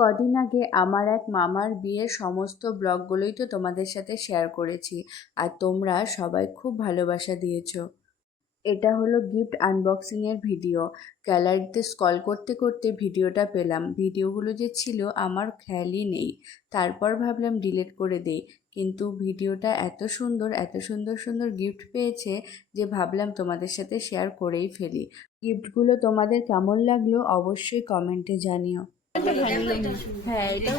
কদিন আগে আমার এক মামার বিয়ের সমস্ত ব্লগগুলোই তো তোমাদের সাথে শেয়ার করেছি, আর তোমরা সবাই খুব ভালোবাসা দিয়েছো। এটা হলো গিফট আনবক্সিংয়ের ভিডিও। গ্যালারিতে স্ক্রল করতে করতে ভিডিওটা পেলাম। ভিডিওগুলো যে ছিল আমার খেয়ালই নেই। তারপর ভাবলাম ডিলিট করে দেই, কিন্তু ভিডিওটা এত সুন্দর, এত সুন্দর সুন্দর গিফট পেয়েছে যে ভাবলাম তোমাদের সাথে শেয়ার করেই ফেলি। গিফটগুলো তোমাদের কেমন লাগলো অবশ্যই কমেন্টে জানিও। হ্যাঁ, এটা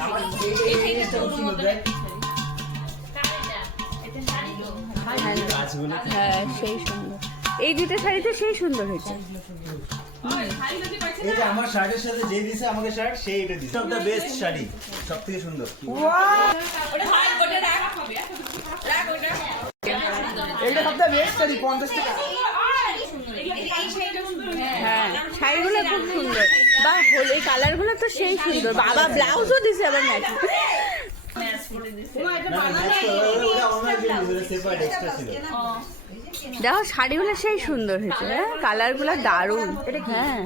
হ্যাঁ সেই সুন্দর। এই দুটো শাড়ি তো সেই সুন্দর হয়েছে। এই যে আমার শার্টের সাথে যে দিছে আমাকে শার্ট সেই এটা দিছে সব দা বেস্ট শাড়ি সবথেকে সুন্দর। এইটা সবটা বেস্ট শাড়ি 50 টাকা। হ্যাঁ শাড়িগুলো খুব সুন্দর, বা হলো এই কালারগুলো তো সেই সুন্দর। বাবা ব্লাউজও দিছে আবার ম্যাচিং। দেখো শাড়িগুলো সেই সুন্দর হয়েছে, হ্যাঁ কালারগুলো দারুণ। হ্যাঁ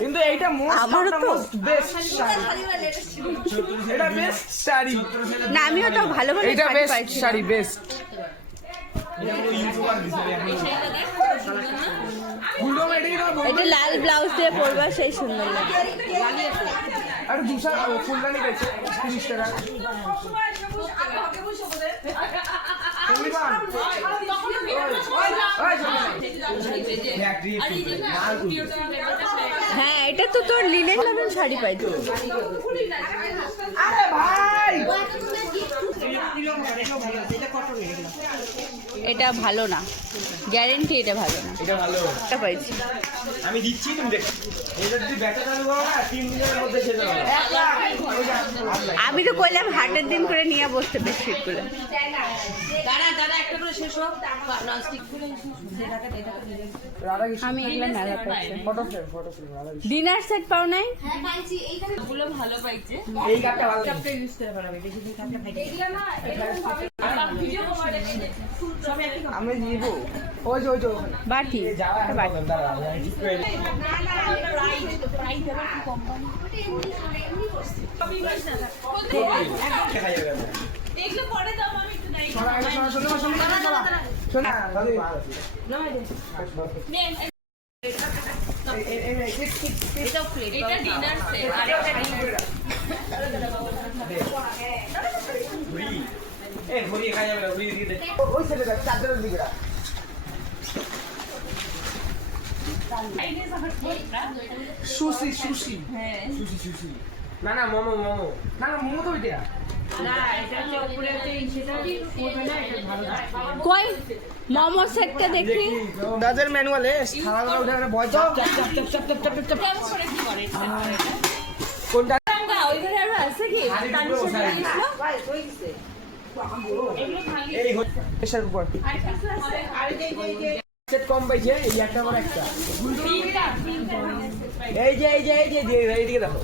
কিন্তু এইটা আমারও তো বেস্ট শাড়ি। এটা বেস্ট শাড়ি না, আমিও তো ভালো ভালো এটা শাড়ি বেস্ট পাইছি। শাড়ি বেস্ট। এটা লাল ব্লাউজ দিয়ে পরবা সেই সুন্দর লাগে। আর দুশা ফুলদানি পেয়েছে 30 টাকা। হ্যাঁ এটা তো তোর লিনেন লাভের শাড়ি পাইতো। আরে ভাই এটা ভালো না, গ্যারেন্টি এটা ভালো না। এটা ভালো, এটা পাইছি আমি দিচ্ছি তুমি দেখো এটা যদি ব্যাটা চালু করো না 3 দিনের মধ্যে শেষ হবে। আমি তো কইলাম হাটের দিন করে নিয়ে বসতে বেডশিট গুলো। আমি এগুলো মেলা পাইছি। ফটো ফ্রেম ডিনার সেট পাও নাই? এই কাপটা ভালো লাগে। আমি নিব ওই যে ওখানে বাটি যাওয়া একটা বাটি। দাঁড়া সুশি সুশি সুশি সুশি না না মোমো মোমো না না মোমো তো এটা কই মোমো সেটটা দেখি। দাদার ম্যানুয়ালে খাওয়া উঠে একটা বয় চাপ চাপ চাপ চাপ চাপ চাপ চাপ চাপ কোনটা ওই ঘরে আরো আছে কি? এই প্রেসার কুকার সেট কম পাইছে এই একটা আমার একটা এই যে এইদিকে দেখো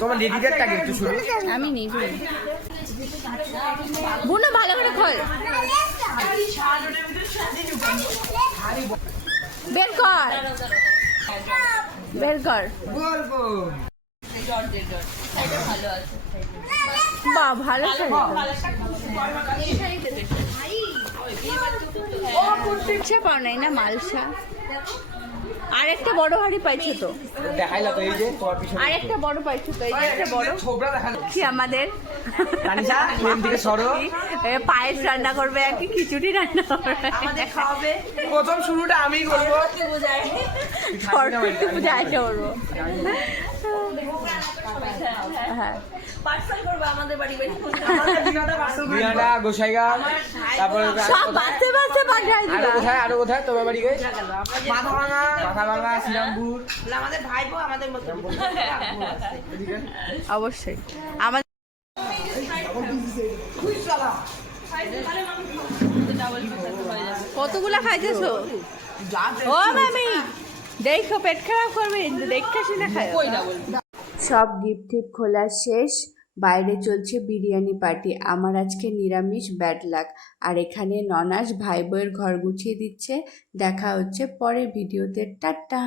তোমার ডেডিকেটটা কিন্তু শুরু আমি নিব বুনো ভালো করে খোল। বের কর বের কর। বলবো বাহ ভালো শাড়ি। মালসা পাও নাই না? মালসা আরেকটা বড় হাড়ি পাইছো তো? দেখাইলা তো এই যে তোমার পিছনে আরেকটা বড় পাইছো তো? এই যে একটা বড় ছোবড়া দেখালো কি আমাদের তানিশা প্লেন থেকে সরো এ পায়েস রান্না করবে, আর কি খিচুড়ি রান্না করবে, আমাদের খাওয়াবে। প্রথম শুরুটা আমিই করবো সরস্বতী পূজায় করবো। হ্যাঁ মিয়ানা গোসাইগাঁও তারপরে সব বাচ্চা বাচ্চা পাঠাই দিবা। আরো কোথায় তোমার বাড়ি গই মাথা ভাঙা শ্রীরামপুর আমাদের ভাইপো আমাদের মতো অবশ্যই আমাদের কতগুলা খাইতেছো? ও মামি দেখো পেট খারাপ করবে, দেখে শুনে খায়। সব গিফট টিপ খোলা শেষ। বাইরে চলছে বিরিয়ানি পার্টি। আমার আজকে নিরামিষ ব্যাড লাক। আর এখানে ননাস ভাই বউয়ের ঘর গুছিয়ে দিচ্ছে। দেখা হচ্ছে পরের ভিডিওতে। টাটা।